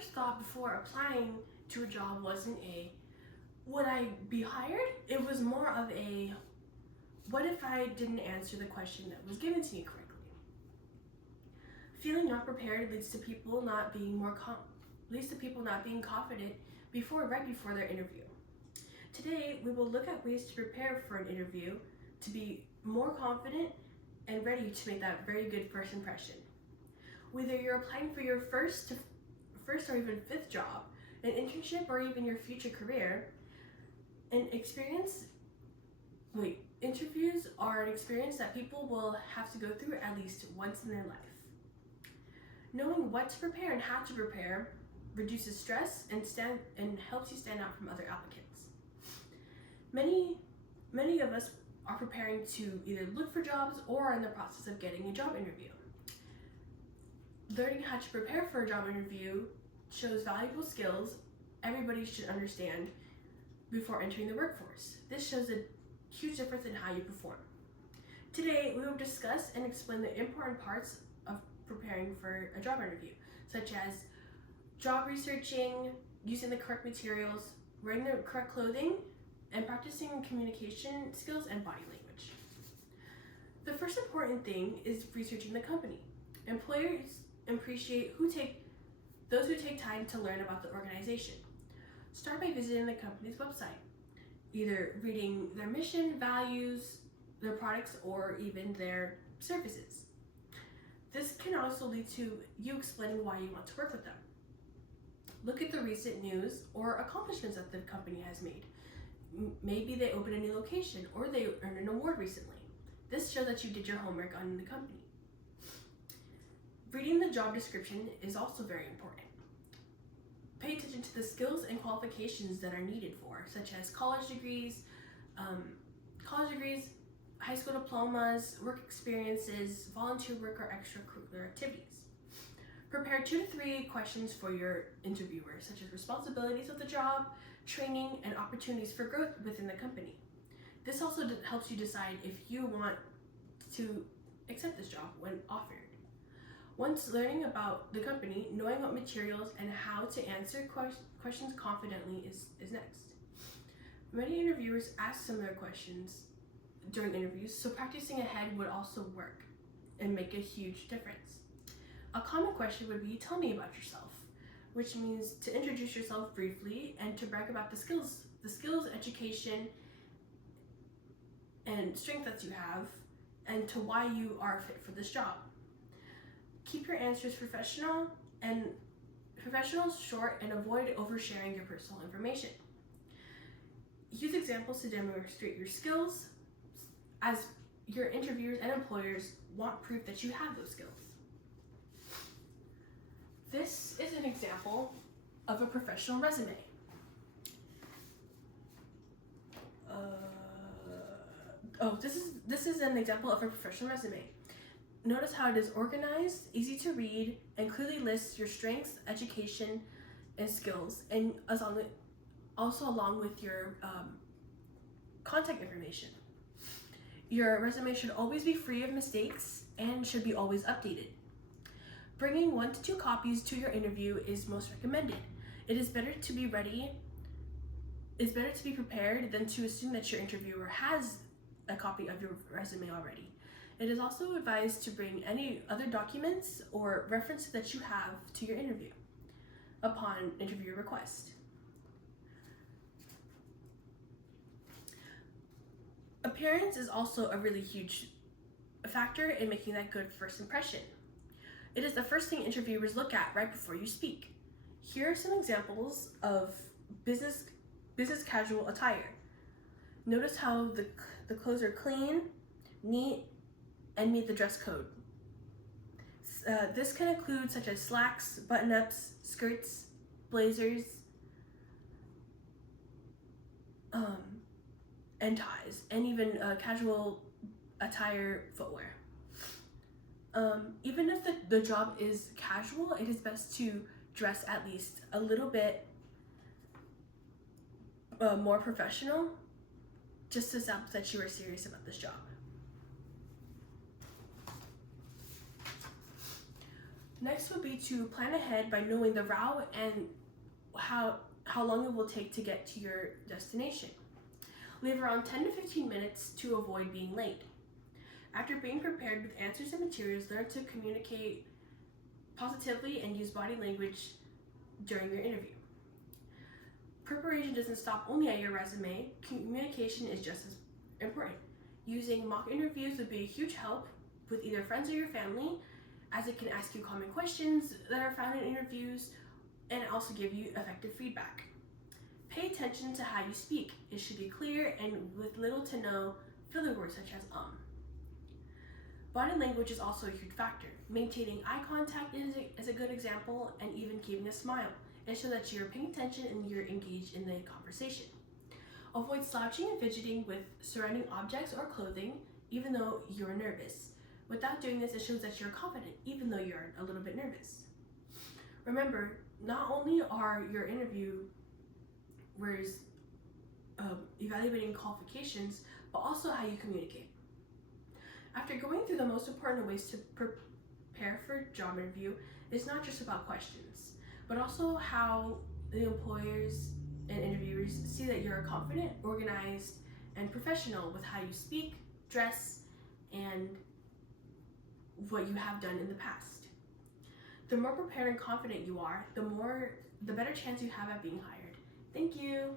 first thought before applying to a job wasn't a, would I be hired? It was more of a, what if I didn't answer the question that was given to me correctly? Feeling not prepared leads to people not being confident right before their interview. Today, we will look at ways to prepare for an interview to be more confident and ready to make that very good first impression. Whether you're applying for your first or even fifth job, an internship, or even your future career, interviews are an experience that people will have to go through at least once in their life. Knowing what to prepare and how to prepare reduces stress and helps you stand out from other applicants. Many of us are preparing to either look for jobs or are in the process of getting a job interview. Learning how to prepare for a job interview shows valuable skills everybody should understand before entering the workforce. This shows a huge difference in how you perform. Today, we will discuss and explain the important parts of preparing for a job interview, such as job researching, using the correct materials, wearing the correct clothing, and practicing communication skills and body language. The first important thing is researching the company. Employers appreciate those who take time to learn about the organization. Start by visiting the company's website, either reading their mission, values, their products, or even their services. This can also lead to you explaining why you want to work with them. Look at the recent news or accomplishments that the company has made. Maybe they opened a new location or they earned an award recently. This shows that you did your homework on the company. Reading the job description is also very important. Pay attention to the skills and qualifications that are needed such as college degrees, high school diplomas, work experiences, volunteer work, or extracurricular activities. Prepare 2 to 3 questions for your interviewer, such as responsibilities of the job, training, and opportunities for growth within the company. This also helps you decide if you want to accept this job when offered. Once learning about the company, knowing what materials and how to answer questions confidently is next. Many interviewers ask similar questions during interviews, so practicing ahead would also work and make a huge difference. A common question would be, tell me about yourself, which means to introduce yourself briefly and to brag about the skills, education, and strength that you have, and to why you are fit for this job. Keep your answers professional, short, and avoid oversharing your personal information. Use examples to demonstrate your skills, as your interviewers and employers want proof that you have those skills. This is an example of a professional resume. This is an example of a professional resume. Notice how it is organized, easy to read, and clearly lists your strengths, education, and skills, and along with your contact information. Your resume should always be free of mistakes and should be always updated. Bringing 1 to 2 copies to your interview is most recommended. It is better to be prepared than to assume that your interviewer has a copy of your resume already. It is also advised to bring any other documents or references that you have to your interview upon interview request. Appearance is also a really huge factor in making that good first impression. It is the first thing interviewers look at right before you speak. Here are some examples of business casual attire. Notice how the clothes are clean, neat, and meet the dress code. This can include such as slacks, button-ups, skirts, blazers, and ties, and even casual attire footwear. Even if the job is casual, it is best to dress at least a little bit more professional, just to establish that you are serious about this job. Next would be to plan ahead by knowing the route and how long it will take to get to your destination. Leave around 10 to 15 minutes to avoid being late. After being prepared with answers and materials, learn to communicate positively and use body language during your interview. Preparation doesn't stop only at your resume. Communication is just as important. Using mock interviews would be a huge help with either friends or your family, as it can ask you common questions that are found in interviews and also give you effective feedback. Pay attention to how you speak. It should be clear and with little to no filler words such as Body language is also a huge factor. Maintaining eye contact is a good example, and even keeping a smile. It shows that you're paying attention and you're engaged in the conversation. Avoid slouching and fidgeting with surrounding objects or clothing, even though you're nervous. Without doing this, it shows that you're confident, even though you're a little bit nervous. Remember, not only are your interviewers evaluating qualifications, but also how you communicate. After going through the most important ways to prepare for a job interview, it's not just about questions, but also how the employers and interviewers see that you're confident, organized, and professional with how you speak, dress, and what you have done in the past. The more prepared and confident you are, the better chance you have at being hired. Thank you.